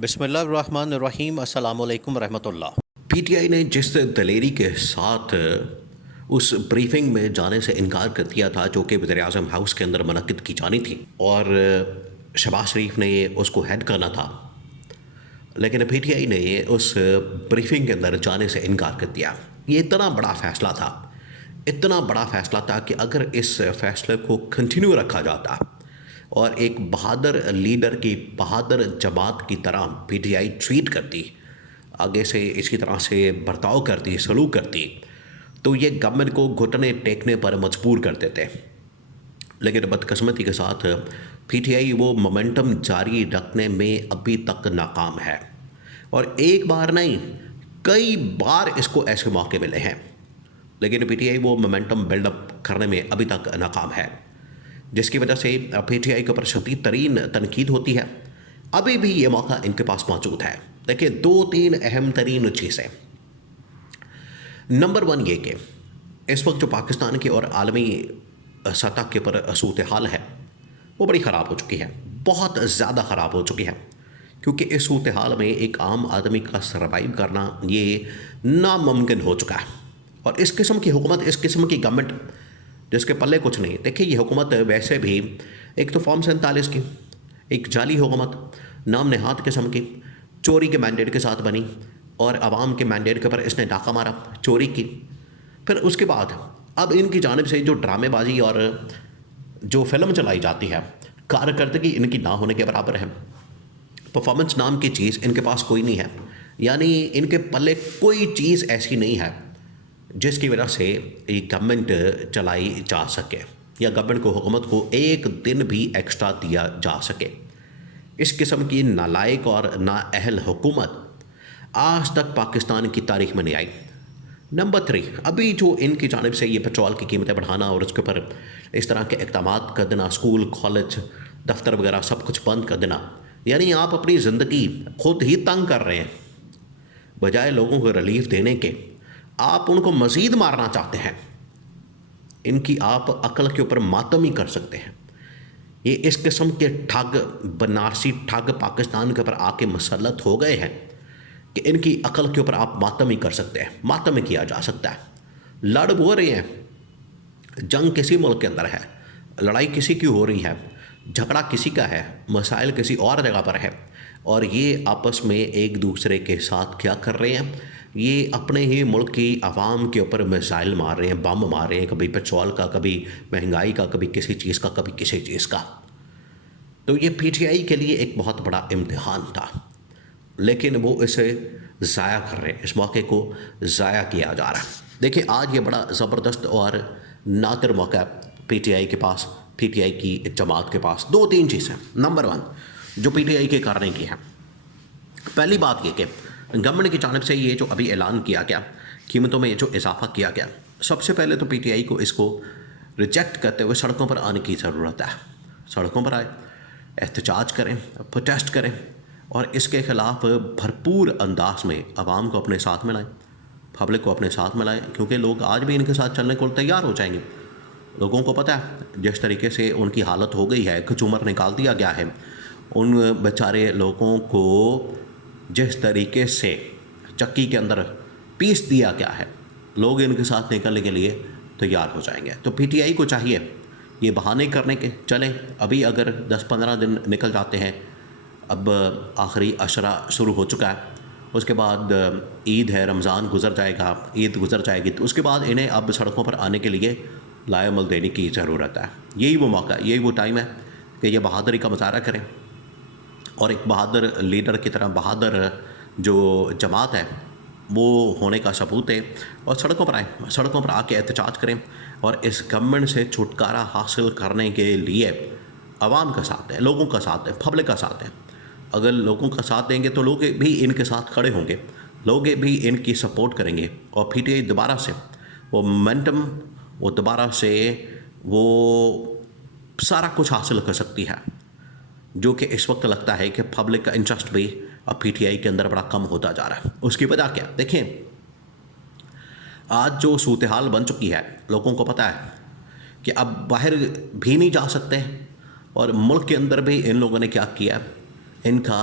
بسم اللہ الرحمن الرحیم، السلام علیکم ورحمۃ اللہ۔ پی ٹی آئی نے جس دلیری کے ساتھ اس بریفنگ میں جانے سے انکار کر دیا تھا جو کہ وزیر اعظم ہاؤس کے اندر منعقد کی جانی تھی اور شہباز شریف نے اس کو ہیڈ کرنا تھا، لیکن پی ٹی آئی نے اس بریفنگ کے اندر جانے سے انکار کر دیا۔ یہ اتنا بڑا فیصلہ تھا کہ اگر اس فیصلے کو کنٹینیو رکھا جاتا اور ایک بہادر لیڈر کی بہادر جماعت کی طرح پی ٹی آئی ٹریٹ کرتی، آگے سے اسی طرح سے برتاؤ کرتی، سلوک کرتی، تو یہ گورنمنٹ کو گھٹنے ٹیکنے پر مجبور کر دیتے۔ لیکن بدقسمتی کے ساتھ پی ٹی آئی وہ مومنٹم جاری رکھنے میں ابھی تک ناکام ہے، اور ایک بار نہیں کئی بار اس کو ایسے موقع ملے ہیں، لیکن پی ٹی آئی وہ مومنٹم بلڈ اپ کرنے میں ابھی تک ناکام ہے، جس کی وجہ سے پی ٹی آئی کے اوپر شدید ترین تنقید ہوتی ہے۔ ابھی بھی یہ موقع ان کے پاس موجود ہے۔ دیکھیں، 2-3 اہم ترین چیزیں۔ نمبر 1 یہ کہ اس وقت جو پاکستان کی اور عالمی سطح کے پر صورتحال ہے وہ بڑی خراب ہو چکی ہے، بہت زیادہ خراب ہو چکی ہے، کیونکہ اس صورتحال میں ایک عام آدمی کا سروائیو کرنا یہ ناممکن ہو چکا ہے، اور اس قسم کی حکومت، اس قسم کی گورنمنٹ جس کے پلے کچھ نہیں۔ دیکھیں، یہ حکومت ویسے بھی ایک تو فارم 47 کی ایک جعلی حکومت، نام نہاد قسم کی، چوری کے مینڈیٹ کے ساتھ بنی، اور عوام کے مینڈیٹ کے اوپر اس نے ڈاکہ مارا، چوری کی۔ پھر اس کے بعد اب ان کی جانب سے جو ڈرامے بازی اور جو فلم چلائی جاتی ہے، کارکردگی ان کی نہ ہونے کے برابر ہے، پرفارمنس نام کی چیز ان کے پاس کوئی نہیں ہے، یعنی ان کے پلے کوئی چیز ایسی نہیں ہے جس کی وجہ سے یہ گورنمنٹ چلائی جا سکے یا گورنمنٹ کو، حکومت کو ایک دن بھی ایکسٹرا دیا جا سکے۔ اس قسم کی نالائق اور نااہل حکومت آج تک پاکستان کی تاریخ میں نہیں آئی۔ نمبر 3، ابھی جو ان کی جانب سے یہ پیٹرول کی قیمتیں بڑھانا اور اس کے اوپر اس طرح کے اقدامات کر دینا، اسکول، کالج، دفتر وغیرہ سب کچھ بند کر دینا، یعنی آپ اپنی زندگی خود ہی تنگ کر رہے ہیں۔ بجائے لوگوں کو ریلیف دینے کے آپ ان کو مزید مارنا چاہتے ہیں۔ ان کی آپ عقل کے اوپر ماتم ہی کر سکتے ہیں۔ یہ اس قسم کے ٹھگ، بنارسی ٹھگ پاکستان کے اوپر آ کے مسلط ہو گئے ہیں کہ ان کی عقل کے اوپر آپ ماتم ہی کر سکتے ہیں، ماتم ہی کیا جا سکتا ہے۔ لڑ وہ رہے ہیں، جنگ کسی ملک کے اندر ہے، لڑائی کسی کی ہو رہی ہے، جھگڑا کسی کا ہے، مسائل کسی اور جگہ پر ہے، اور یہ آپس میں ایک دوسرے کے ساتھ کیا کر رہے ہیں، یہ اپنے ہی ملک کی عوام کے اوپر میزائل مار رہے ہیں، بم مار رہے ہیں، کبھی پیٹرول کا، کبھی مہنگائی کا، کبھی کسی چیز کا، کبھی کسی چیز کا۔ تو یہ پی ٹی آئی کے لیے ایک بہت بڑا امتحان تھا، لیکن وہ اسے ضائع کر رہے ہیں، اس موقع کو ضائع کیا جا رہا ہے۔ دیکھیں، آج یہ بڑا زبردست اور نادر موقع ہے پی ٹی آئی کے پاس، پی ٹی آئی کی جماعت کے پاس۔ 2-3 چیزیں۔ نمبر 1 جو پی ٹی آئی کے کرنے کی ہے، پہلی بات یہ کہ گورنمنٹ کی جانب سے یہ جو ابھی اعلان کیا گیا، قیمتوں میں جو اضافہ کیا گیا، سب سے پہلے تو پی ٹی آئی کو اس کو ریجیکٹ کرتے ہوئے سڑکوں پر آنے کی ضرورت ہے۔ سڑکوں پر آئے، احتجاج کریں، پروٹیسٹ کریں، اور اس کے خلاف بھرپور انداز میں عوام کو اپنے ساتھ ملائیں، پبلک کو اپنے ساتھ ملائیں، کیونکہ لوگ آج بھی ان کے ساتھ چلنے کو تیار ہو جائیں گے۔ لوگوں کو پتہ ہے جس طریقے سے ان کی حالت ہو گئی ہے، کچومر نکال دیا گیا ہے، ان بیچارے لوگوں کو جس طریقے سے چکی کے اندر پیس دیا گیا ہے، لوگ ان کے ساتھ نکلنے کے لیے تیار ہو جائیں گے۔ تو پی ٹی آئی کو چاہیے یہ بہانے کرنے کے چلیں، ابھی اگر 10-15 دن نکل جاتے ہیں، اب آخری عشرہ شروع ہو چکا ہے، اس کے بعد عید ہے، رمضان گزر جائے گا، عید گزر جائے گی، تو اس کے بعد انہیں اب سڑکوں پر آنے کے لیے لائے عمل دینے کی ضرورت ہے۔ یہی وہ موقع ہے، یہی وہ ٹائم ہے کہ یہ بہادری کا مظاہرہ کریں، اور ایک بہادر لیڈر کی طرح بہادر جو جماعت ہے وہ ہونے کا ثبوت ہے، اور سڑکوں پر آئیں، سڑکوں پر آ کے احتجاج کریں، اور اس گورنمنٹ سے چھٹکارا حاصل کرنے کے لیے عوام کا ساتھ دیں، لوگوں کا ساتھ دیں، پبلک کا ساتھ دیں۔ اگر لوگوں کا ساتھ دیں گے تو لوگ بھی ان کے ساتھ کھڑے ہوں گے، لوگ بھی ان کی سپورٹ کریں گے، اور پی ٹی آئی دوبارہ سے وہ مومنٹم، وہ دوبارہ سے وہ سارا کچھ حاصل کر سکتی ہے، جو کہ اس وقت لگتا ہے کہ پبلک کا انٹرسٹ بھی اب پی ٹی آئی کے اندر بڑا کم ہوتا جا رہا ہے۔ اس کی وجہ کیا؟ دیکھیں، آج جو صورتحال بن چکی ہے، لوگوں کو پتہ ہے کہ اب باہر بھی نہیں جا سکتے، اور ملک کے اندر بھی ان لوگوں نے کیا کیا، ان کا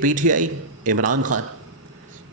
PTI,